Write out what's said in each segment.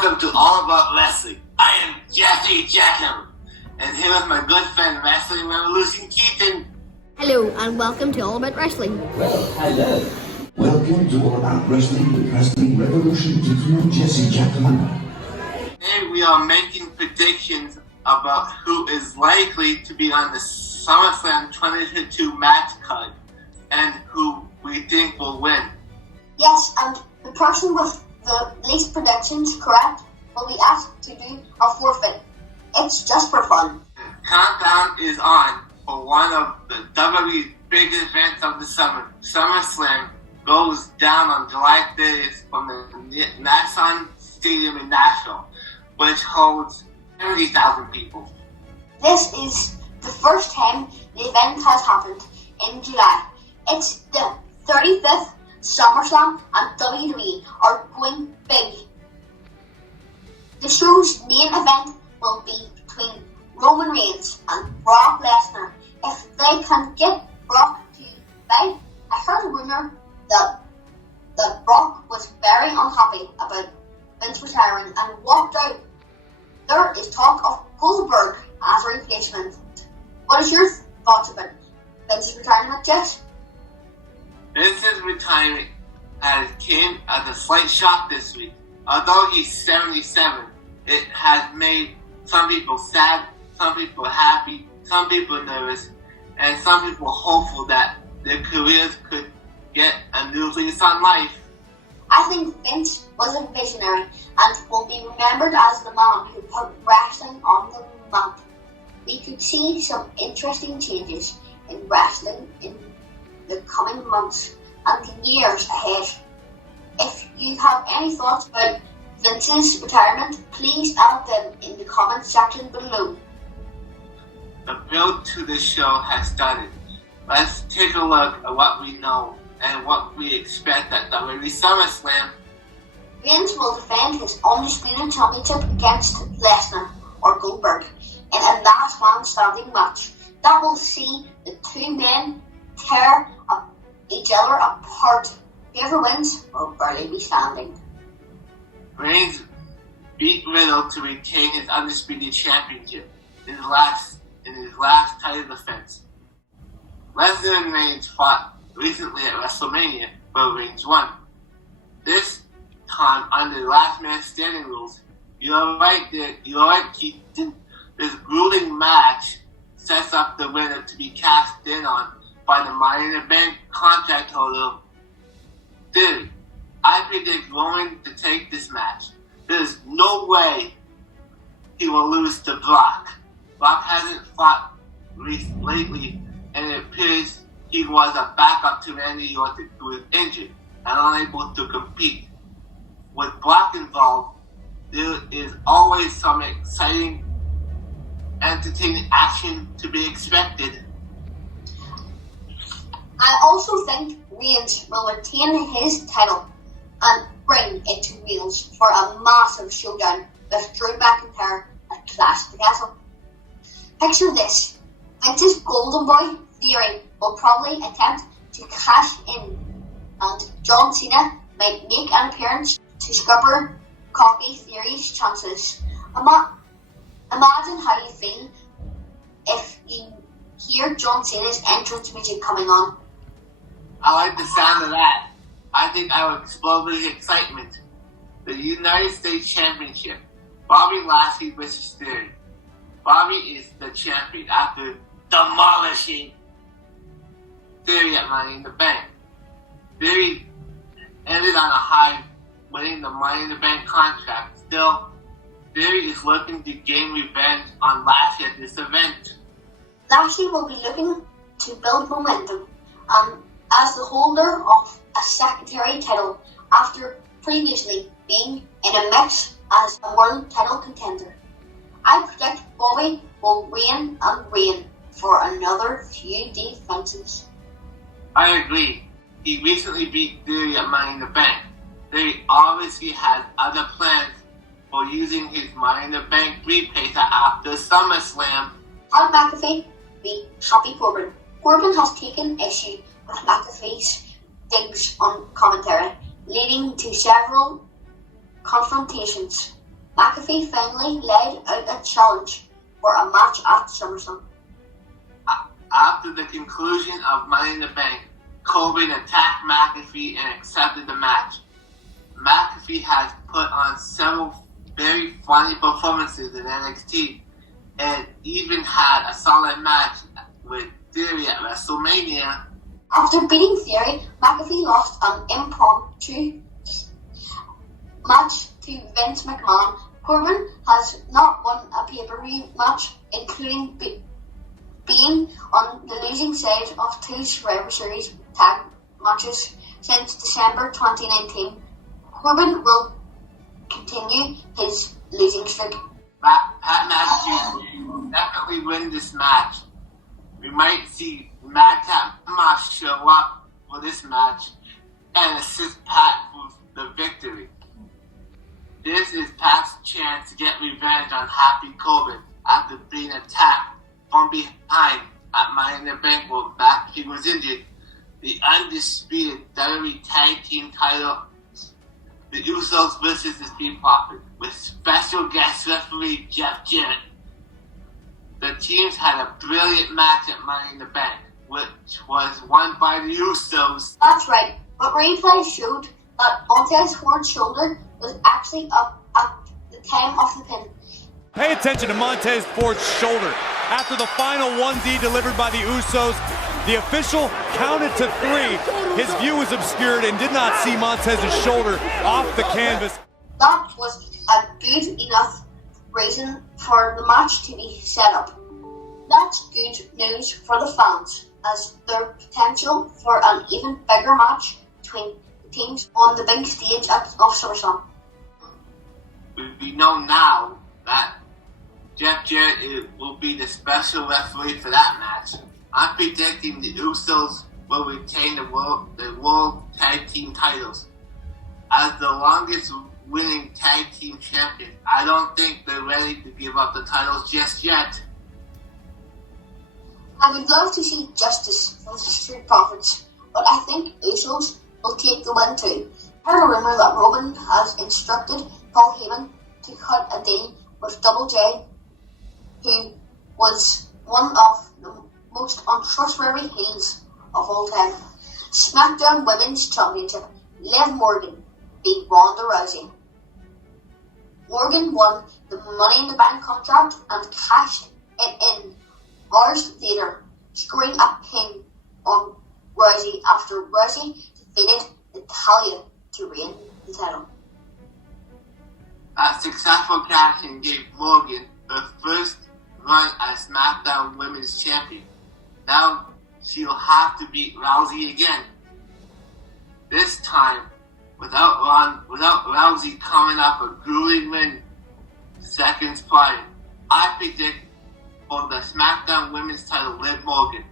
Welcome to All About Wrestling. I am Jesse Jackham, and here is my good friend Wrestling Revolution Keaton. Hello, and welcome to All About Wrestling. Well, hello. Welcome to All About Wrestling with Wrestling Revolution Keaton and Jesse Jackham. Today we are making predictions about who is likely to be on the Summerslam 2022 match card and who we think will win. Yes, and the person with the least predictions correct will be asked to do a forfeit. It's just for fun. Countdown is on for one of the WWE's biggest events of the summer. SummerSlam goes down on July 30th from the Nissan Stadium in Nashville, which holds 70,000 people. This is the first time the event has happened in July. It's the 35th SummerSlam, and WWE are going big. The show's main event will be between Roman Reigns and Brock Lesnar. If they can get Brock to fight, I heard a rumor that Brock was very unhappy about Vince retiring and walked out. There is talk of Goldberg as a replacement. What is your thoughts about Vince's retirement, Jess? Vince's retirement came as a slight shock this week. Although he's 77, it has made some people sad, some people happy, some people nervous, and some people hopeful that their careers could get a new lease on life. I think Vince was a visionary and will be remembered as the man who put wrestling on the map. We could see some interesting changes in wrestling in the coming months and the years ahead. If you have any thoughts about Vince's retirement, please add them in the comments section below. The build to this show has started. Let's take a look at what we know and what we expect at WWE SummerSlam. Reigns will defend his undisputed championship against Lesnar or Goldberg in a last man standing match that will see the two men tear each other apart. Whoever wins will barely be standing. Reigns beat Riddle to retain his undisputed championship in his last title defense. Lesnar and Reigns fought recently at WrestleMania, where Reigns won. This time under the last man standing rules. You're right there. You're right, Keaton. This grueling match sets up the winner to be cast in on by the Money in the Bank contract holder. Theory. I predict Roman to take this match. There's no way he will lose to Brock. Brock hasn't fought lately, and it appears he was a backup to Randy Orton, who was injured and unable to compete. With Brock involved, there is always some exciting, entertaining action to be expected. I also think Reigns will retain his title and bring it to Wales for a massive showdown with Drew McIntyre at Clash of the Castle. Picture this: Vince's Golden Boy Theory will probably attempt to cash in, and John Cena might make an appearance to scupper Cocky Theory's chances. Imagine how you feel if you hear John Cena's entrance music coming on. I like the sound of that. I think I would explode with excitement. The United States Championship. Bobby Lashley vs. Theory. Bobby is the champion after demolishing Theory at Money in the Bank. Theory ended on a high, winning the Money in the Bank contract. Still, Theory is looking to gain revenge on Lashley at this event. Lashley will be looking to build momentum as the holder of a secondary title after previously being in a mix as a world title contender. I predict Bobby will reign and reign for another few defenses. I agree. He recently beat Theory at Money in the Bank. Theory obviously has other plans for using his Money in the Bank briefcase after SummerSlam. How McAfee beat Happy Corbin. Corbin has taken issue with McAfee's digs on commentary, leading to several confrontations. McAfee finally laid out a challenge for a match at Summerslam. After the conclusion of Money in the Bank, Corbin attacked McAfee and accepted the match. McAfee has put on several very funny performances in NXT and even had a solid match with Theory at WrestleMania. After beating Theory, McAfee lost an impromptu match to Vince McMahon. Corbin has not won a pay-per-view match, including being on the losing side of 2 Survivor Series tag matches since December 2019. Corbin will continue his losing streak. Pat McAfee will definitely win this match. We might see Madcap Moss show up for this match and assist Pat with the victory. This is Pat's chance to get revenge on Happy Corbin after being attacked from behind at Money in the Bank where McAfee was injured. The undisputed WWE Tag Team title, the Usos versus the Street Profits, with special guest referee Jeff Jarrett. The teams had a brilliant match at Money in the Bank, which was won by the Usos. That's right, but replay showed that Montez Ford's shoulder was actually up at the time of the pin. Pay attention to Montez Ford's shoulder. After the final 1D delivered by the Usos, the official counted to 3. His view was obscured and did not see Montez's shoulder off the canvas. That was a good enough reason for the match to be set up. That's good news for the fans, as their potential for an even bigger match between the teams on the big stage of SummerSlam. We know now that Jeff Jarrett will be the special referee for that match. I'm predicting the Usos will retain the World Tag Team titles. As the longest winning tag team champion, I don't think they're ready to give up the titles just yet. I would love to see justice for the Street Profits, but I think Usos will take the win too. I heard a rumour that Roman has instructed Paul Heyman to cut a deal with Double J, who was one of the most untrustworthy heels of all time. SmackDown Women's Championship, Liv Morgan beat Ronda Rousey. Morgan won the Money in the Bank contract and cashed it in hours later, scoring a pin on Rousey after Rousey defeated Natalya to retain the title. That successful cash-in gave Morgan her first run as SmackDown Women's Champion. Now she'll have to beat Rousey again. This time, without Rousey coming up a grueling win seconds prior. I predict for the SmackDown Women's title, Liv Morgan.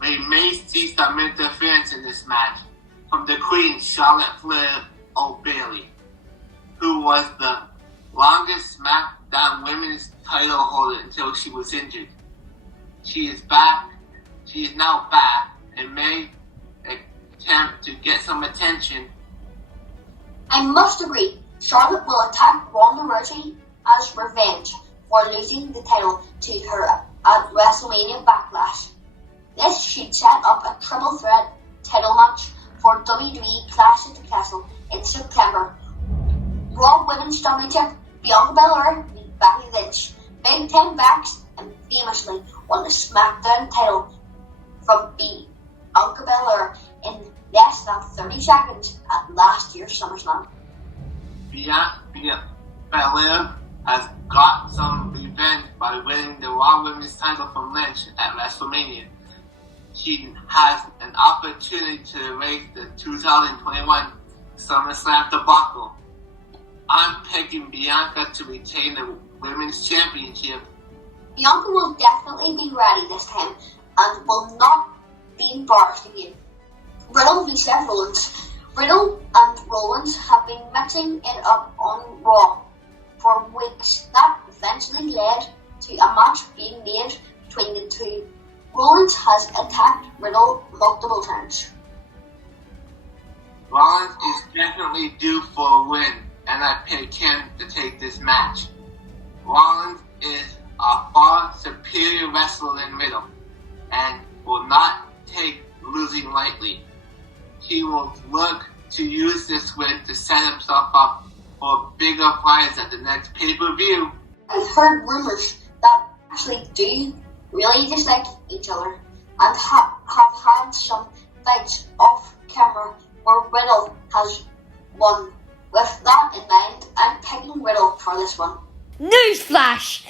We may see some interference in this match from the Queen, Charlotte Flair O'Bailey, who was the longest SmackDown Women's title holder until she was injured. She is back. She is now back and may attempt to get some attention. I must agree, Charlotte will attack Ronda Rousey as revenge for losing the title to her at WrestleMania Backlash. This should set up a triple threat title match for WWE Clash at the Castle in September. Raw Women's Championship, Bianca Belair beat Becky Lynch. Big Time Bax and famously won the SmackDown title from Bianca Belair in less than 30 seconds at last year's SummerSlam. Bianca Belair has got some revenge by winning the Raw Women's title from Lynch at WrestleMania. She has an opportunity to erase the 2021 SummerSlam debacle. I'm picking Bianca to retain the Women's Championship. Bianca will definitely be ready this time and will not be embarrassed again. Riddle v Seth Rollins. Riddle and Rollins have been mixing it up on Raw for weeks. That eventually led to a match being made between the two. Rollins has attacked Riddle multiple times. Rollins is definitely due for a win, and I pick him to take this match. Rollins is a far superior wrestler in Riddle, and will not take losing lightly. He will look to use this win to set himself up for a bigger prize at the next pay-per-view. I've heard rumors that actually do really dislike each other and have had some fights off camera where Riddle has won. With that in mind, I'm picking Riddle for this one. Newsflash!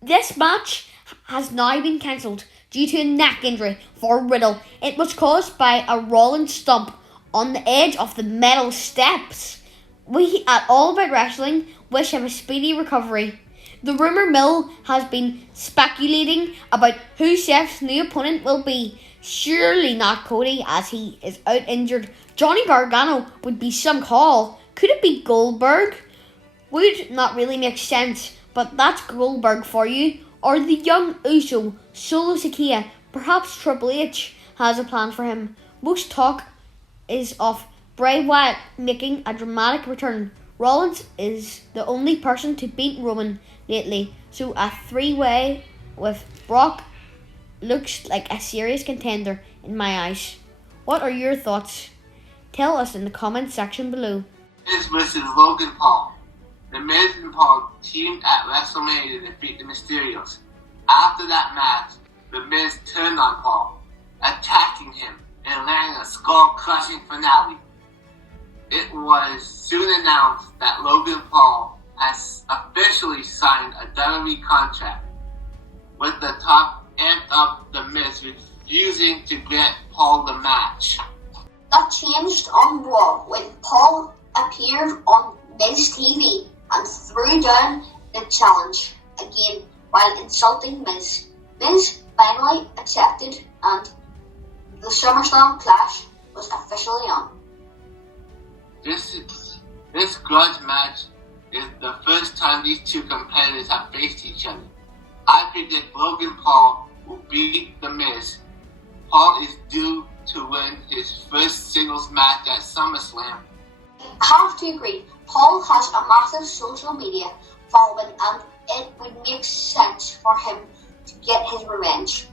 This match has now been cancelled due to a neck injury for Riddle. It was caused by a rolling stump on the edge of the metal steps. We at All About Wrestling wish him a speedy recovery. The rumour mill has been speculating about who Seth's new opponent will be. Surely not Cody, as he is out injured. Johnny Gargano would be some call. Could it be Goldberg? Would not really make sense, but that's Goldberg for you. Or the young Uso, Solo Sikoa. Perhaps Triple H has a plan for him. Most talk is of Bray Wyatt making a dramatic return. Rollins is the only person to beat Roman lately, so a three-way with Brock looks like a serious contender in my eyes. What are your thoughts? Tell us in the comment section below. Miz versus Logan Paul. The Miz and Paul teamed at WrestleMania to defeat the Mysterios. After that match, the Miz turned on Paul, attacking him and landing a skull-crushing finale. It was soon announced that Logan Paul has officially signed a WWE contract, with the top amped up the Miz refusing to get Paul the match. That changed on Raw when Paul appeared on Miz TV and threw down the challenge again while insulting Miz. Miz finally accepted and the Summerslam clash was officially on. This grudge match is the first time these two competitors have faced each other. I predict Logan Paul will beat The Miz. Paul is due to win his first singles match at Summerslam. I have to agree, Paul has a massive social media following and it would make sense for him to get his revenge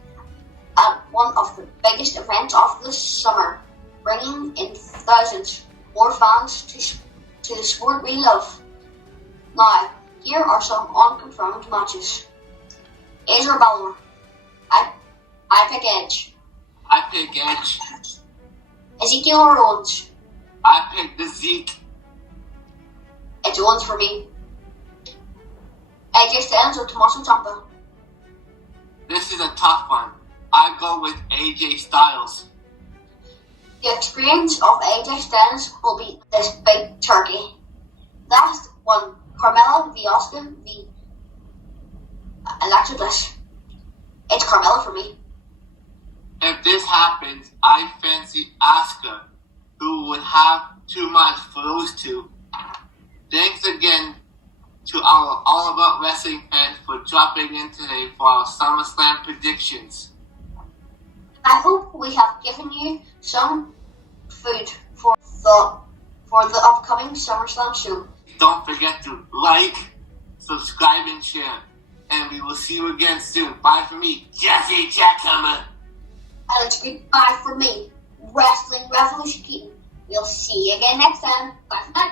at one of the biggest events of the summer, bringing in thousands more fans to the sport we love. Now, here are some unconfirmed matches. Edge or Balor? I pick Edge. I pick Edge. Ezekiel or Owens? I pick the Zeke. It's Owens for me. AJ Styles or Tommaso Ciampa? This is a tough one. I go with AJ Styles. The experience of AJ Styles will be this big turkey. Last one, Carmella v Asuka v Alexa Bliss. It's Carmella for me. If this happens, I fancy Asuka, who would have too much for those two. Thanks again to our All About Wrestling fans for dropping in today for our SummerSlam predictions. I hope we have given you some food for the upcoming SummerSlam show. Don't forget to like, subscribe, and share. And we will see you again soon. Bye from me, Jesse Jackhammer. And it's goodbye for me, Wrestling Revolution Keaton. We'll see you again next time. Bye for now.